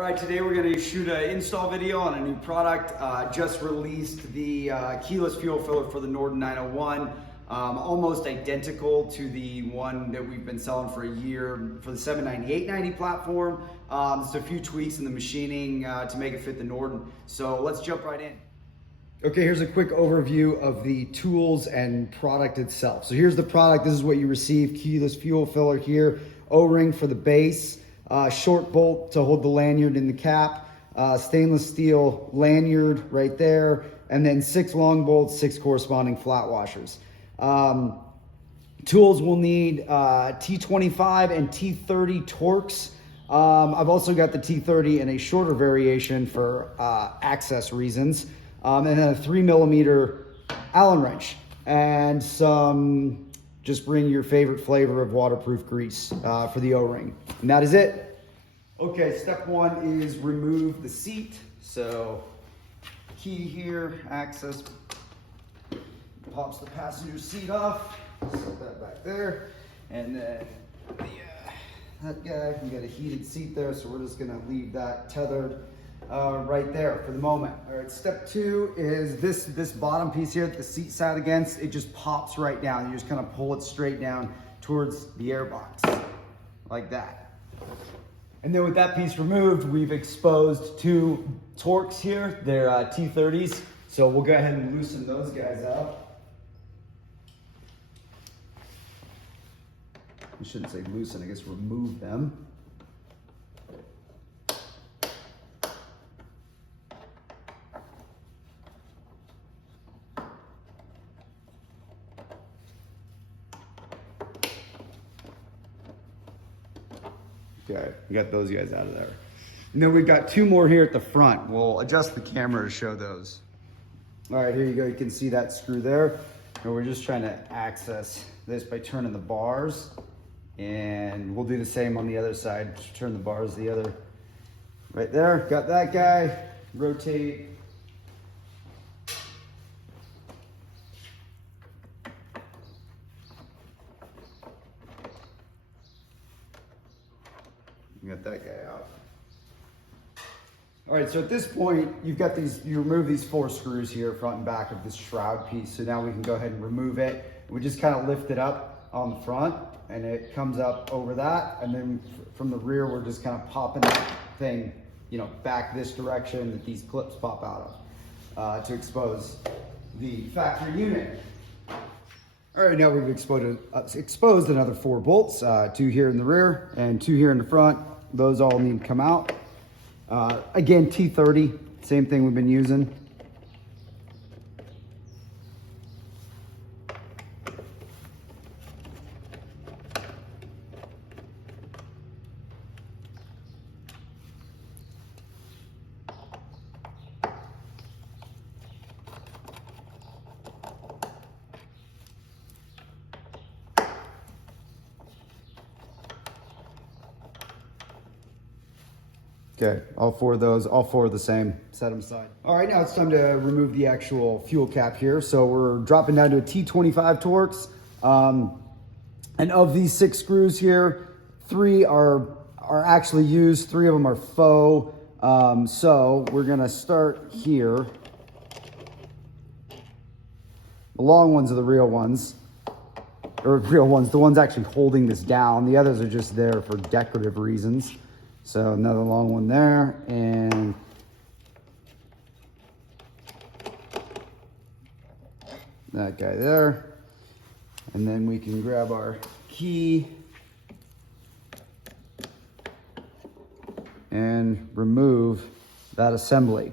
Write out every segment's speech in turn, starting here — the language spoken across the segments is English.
right, today we're going to shoot an install video on a new product. Just released the keyless fuel filler for the Norden 901. Almost identical to the one that we've been selling for a year for the 79890 platform. Just a few tweaks in the machining to make it fit the Norden. So let's jump right in. Okay, here's a quick overview of the tools and product itself. So here's the product. This is what you receive. Keyless fuel filler here. O-ring for the base. Short bolt to hold the lanyard in the cap, stainless steel lanyard right there, and then 6 long bolts, 6 corresponding flat washers. Tools will need T25 and T30 Torx. I've also got the T30 in a shorter variation for access reasons, and then a 3mm Allen wrench, and some. Just bring your favorite flavor of waterproof grease for the O-ring. And that is it. Okay, step one is remove the seat. So key here, access, pops the passenger seat off. Set that back there. And then that guy, we got a heated seat there, so we're just gonna leave that tethered right there for the moment. All right, step two is this bottom piece here that the seat sat against, it just pops right down. You just kind of pull it straight down towards the airbox, like that. And then with that piece removed, we've exposed 2 Torx here. They're T30s, so we'll go ahead and loosen those guys up. I shouldn't say loosen, I guess remove them. Okay, we got those guys out of there. And then we've got 2 more here at the front. We'll adjust the camera to show those. All right, here you go. You can see that screw there. And we're just trying to access this by turning the bars. And we'll do the same on the other side. Just turn the bars the other, right there. Got that guy. Rotate. Get that guy out. All right, so at this point, you've got these, you remove these 4 screws here, front and back of this shroud piece. So now we can go ahead and remove it. We just kind of lift it up on the front and it comes up over that. And then from the rear, we're just kind of popping that thing, you know, back this direction that these clips pop out of to expose the factory unit. All right, now we've exposed another 4 bolts, 2 here in the rear and 2 here in the front. Those all need to come out. Again, T30, same thing we've been using. Okay, all 4 of those, all 4 are the same. Set them aside. All right, now it's time to remove the actual fuel cap here. So we're dropping down to a T25 Torx. And of these 6 screws here, 3 are actually used, 3 of them are faux. So we're gonna start here. The long ones are the real ones, or real ones, the ones actually holding this down. The others are just there for decorative reasons. So another long one there, and that guy there. And then we can grab our key and remove that assembly.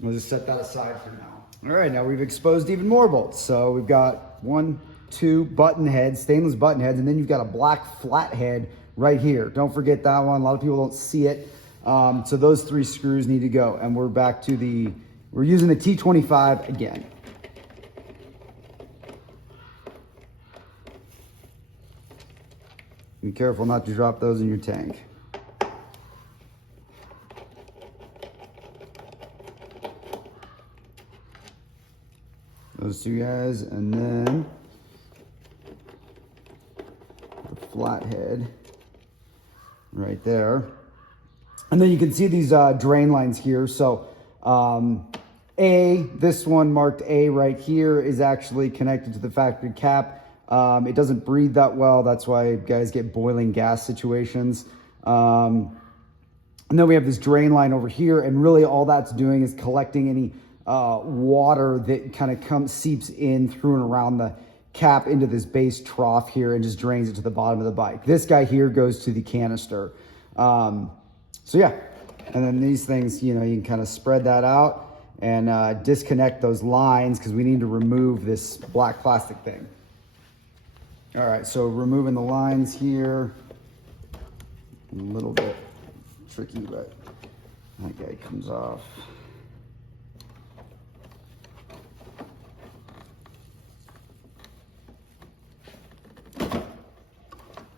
We'll just set that aside for now. All right, now we've exposed even more bolts. So we've got 1, 2 button heads, stainless button heads, and then you've got a black flat head right here. Don't forget that one. A lot of people don't see it. So those 3 screws need to go. And we're back to we're using the T25 again. Be careful not to drop those in your tank. Those 2 guys, and then the flathead right there. And then you can see these drain lines here. So this one marked A right here is actually connected to the factory cap. It doesn't breathe that well. That's why guys get boiling gas situations. And then we have this drain line over here, and really all that's doing is collecting any water that kind of seeps in through and around the cap into this base trough here and just drains it to the bottom of the bike. This guy here goes to the canister. So yeah, and then these things, you know, you can kind of spread that out and disconnect those lines because we need to remove this black plastic thing. All right, so removing the lines here, a little bit tricky, but that guy comes off.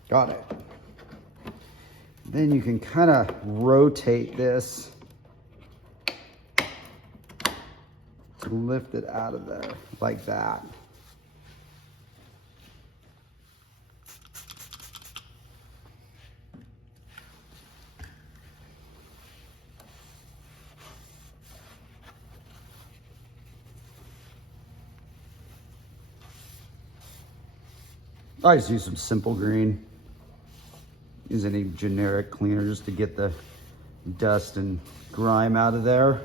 Got it. Then you can kind of rotate this to lift it out of there like that. I just use some simple green. Use any generic cleaner just to get the dust and grime out of there.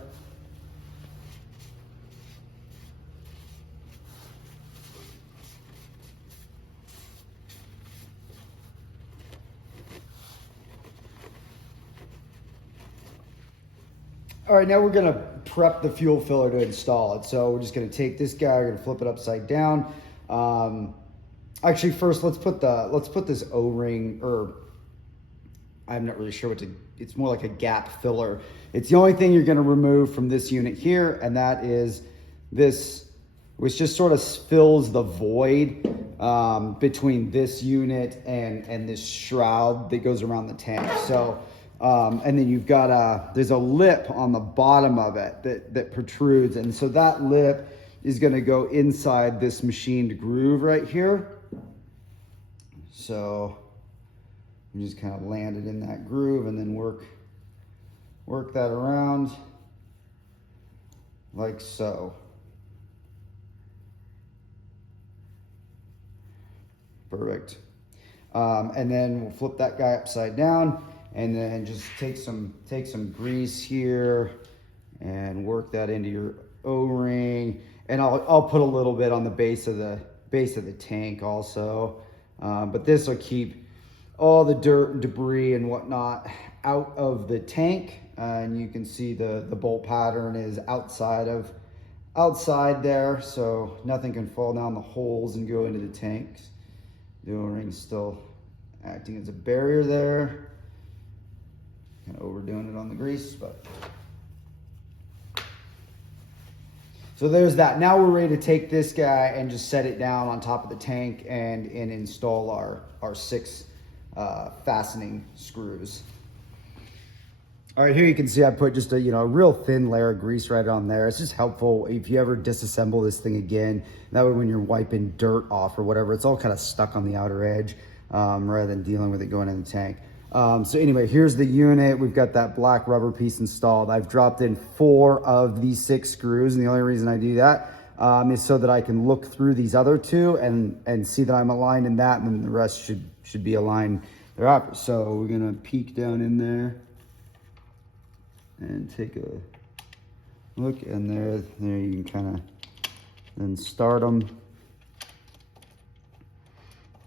All right, now we're gonna prep the fuel filler to install it. So we're just gonna take this guy, we're gonna flip it upside down. Actually, first let's put this O-ring, or I'm not really sure what to, it's more like a gap filler. It's the only thing you're gonna remove from this unit here, and that is this, which just sort of fills the void between this unit and this shroud that goes around the tank. So, and then you've got there's a lip on the bottom of it that protrudes, and so that lip is gonna go inside this machined groove right here. So you just kind of land it in that groove and then work that around like so. Perfect. And then we'll flip that guy upside down and then just take some grease here and work that into your O-ring. And I'll put a little bit on the base of the tank also. But this will keep all the dirt and debris and whatnot out of the tank. And you can see the bolt pattern is outside there, so nothing can fall down the holes and go into the tanks. The O-ring's still acting as a barrier there. Kind of overdoing it on the grease, but. So there's that. Now we're ready to take this guy and just set it down on top of the tank and install our 6 fastening screws. All right, here you can see I put just a real thin layer of grease right on there. It's just helpful if you ever disassemble this thing again. That way when you're wiping dirt off or whatever, it's all kind of stuck on the outer edge rather than dealing with it going in the tank. So anyway, here's the unit. We've got that black rubber piece installed. I've dropped in 4 of these 6 screws, and the only reason I do that is so that I can look through these other 2 and see that I'm aligned in that, and then the rest should be aligned thereafter. So we're gonna peek down in there and take a look, and there you can kind of then start them.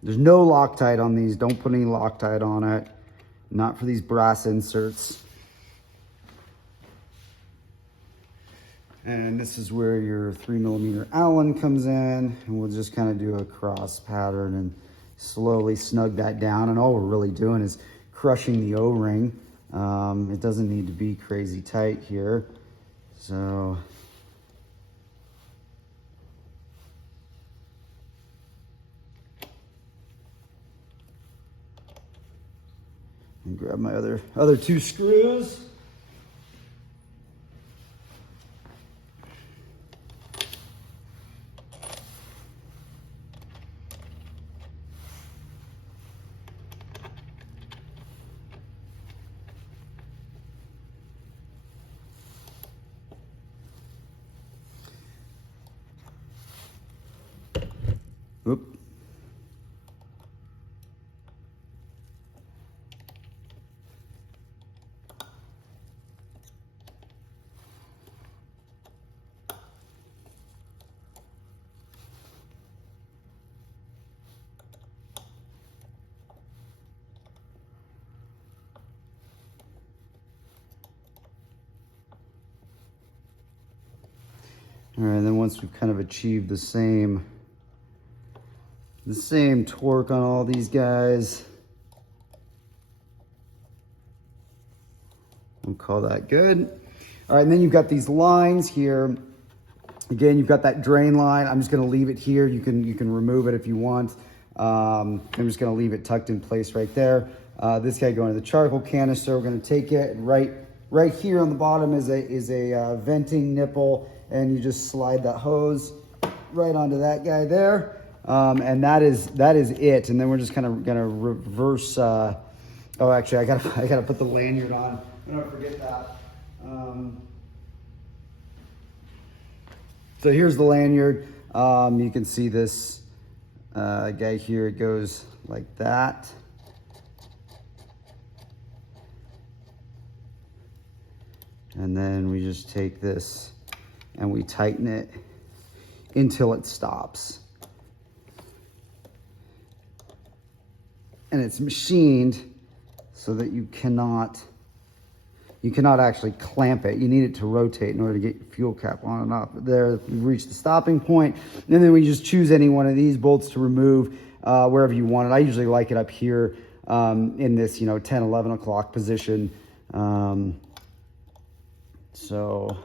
There's no Loctite on these. Don't put any Loctite on it. Not for these brass inserts. And this is where your 3mm Allen comes in, and we'll just kind of do a cross pattern and slowly snug that down. And all we're really doing is crushing the O-ring. It doesn't need to be crazy tight here. So and grab my other 2 screws. All right, then once we've kind of achieved the same torque on all these guys, we'll call that good. All right, and then you've got these lines here. Again, you've got that drain line. I'm just gonna leave it here. You can remove it if you want. I'm just gonna leave it tucked in place right there. This guy going to the charcoal canister. We're gonna take it, and right here on the bottom is a venting nipple, and you just slide that hose right onto that guy there. And that is it. And then we're just kind of gonna reverse. Oh, actually, I gotta put the lanyard on. Don't forget that. So here's the lanyard. You can see this guy here. It goes like that. And then we just take this and we tighten it until it stops. And it's machined so that you cannot actually clamp it. You need it to rotate in order to get your fuel cap on and off. There, we've reached the stopping point. And then we just choose any one of these bolts to remove wherever you want it. I usually like it up here in this, 10, 11 o'clock position. So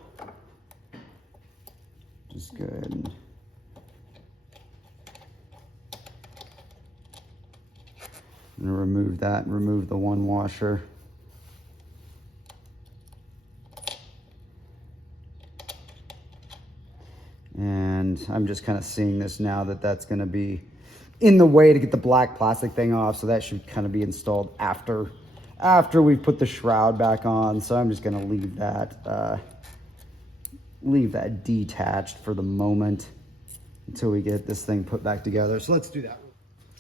just go ahead and remove that and remove the one washer. And I'm just kind of seeing this now that's going to be in the way to get the black plastic thing off. So that should kind of be installed after we've put the shroud back on. So I'm just going to leave that detached for the moment until we get this thing put back together. So let's do that.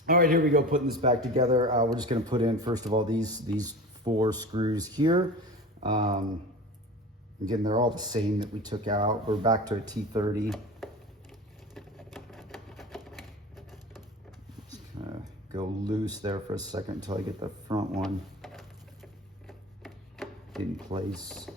All right, here we go, putting this back together. We're just going to put in, first of all, these 4 screws here. Again, they're all the same that we took out. We're back to a T30. Just kind of go loose there for a second until I get the front one in place.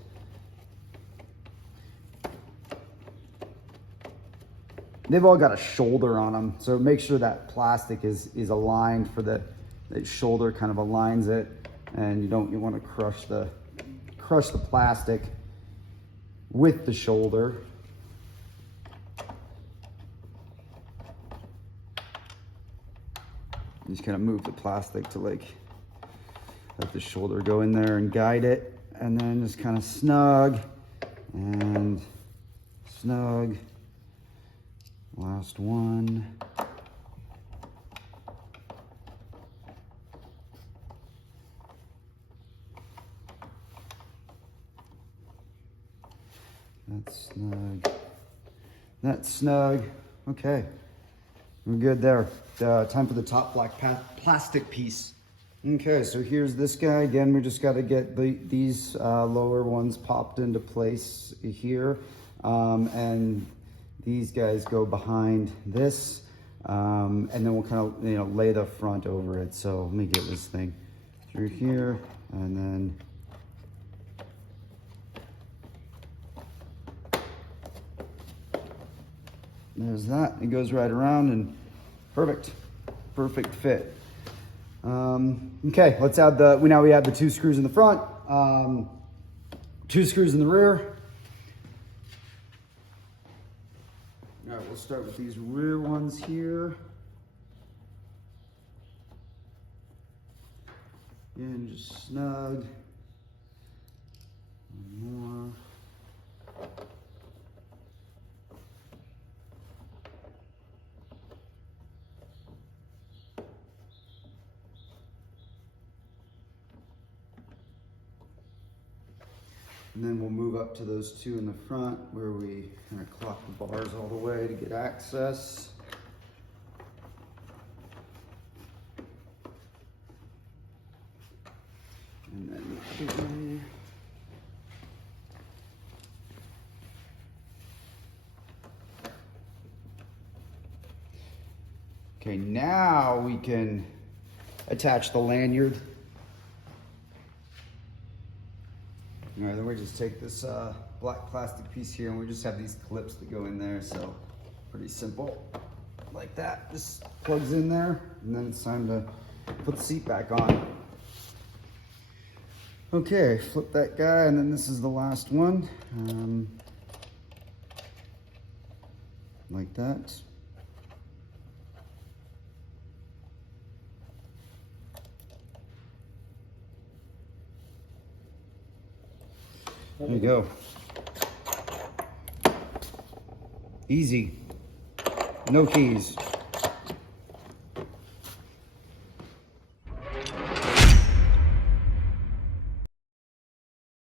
They've all got a shoulder on them, so make sure that plastic is aligned for that shoulder kind of aligns it, and you want to crush the plastic with the shoulder. Just kind of move the plastic to let the shoulder go in there and guide it, and then just kind of snug and snug. Last one. That's snug. That's snug. Okay, we're good there. Time for the top black plastic piece. Okay, so here's this guy. Again, we just got to get these lower ones popped into place here. And these guys go behind this. And then we'll kind of, lay the front over it. So let me get this thing through here, and then there's that. It goes right around, and perfect fit. Okay, let's add we add the 2 screws in the front, 2 screws in the rear. All right, we'll start with these rear ones here. Again, just snug. One more. And then we'll move up to those 2 in the front where we kind of clock the bars all the way to get access. And then the other way. Okay, now we can attach the lanyard. All right, then we just take this black plastic piece here, and we just have these clips that go in there, so pretty simple. Like that, just plugs in there, and then it's time to put the seat back on. Okay, flip that guy, and then this is the last one. Like that. There you go. Easy. No keys.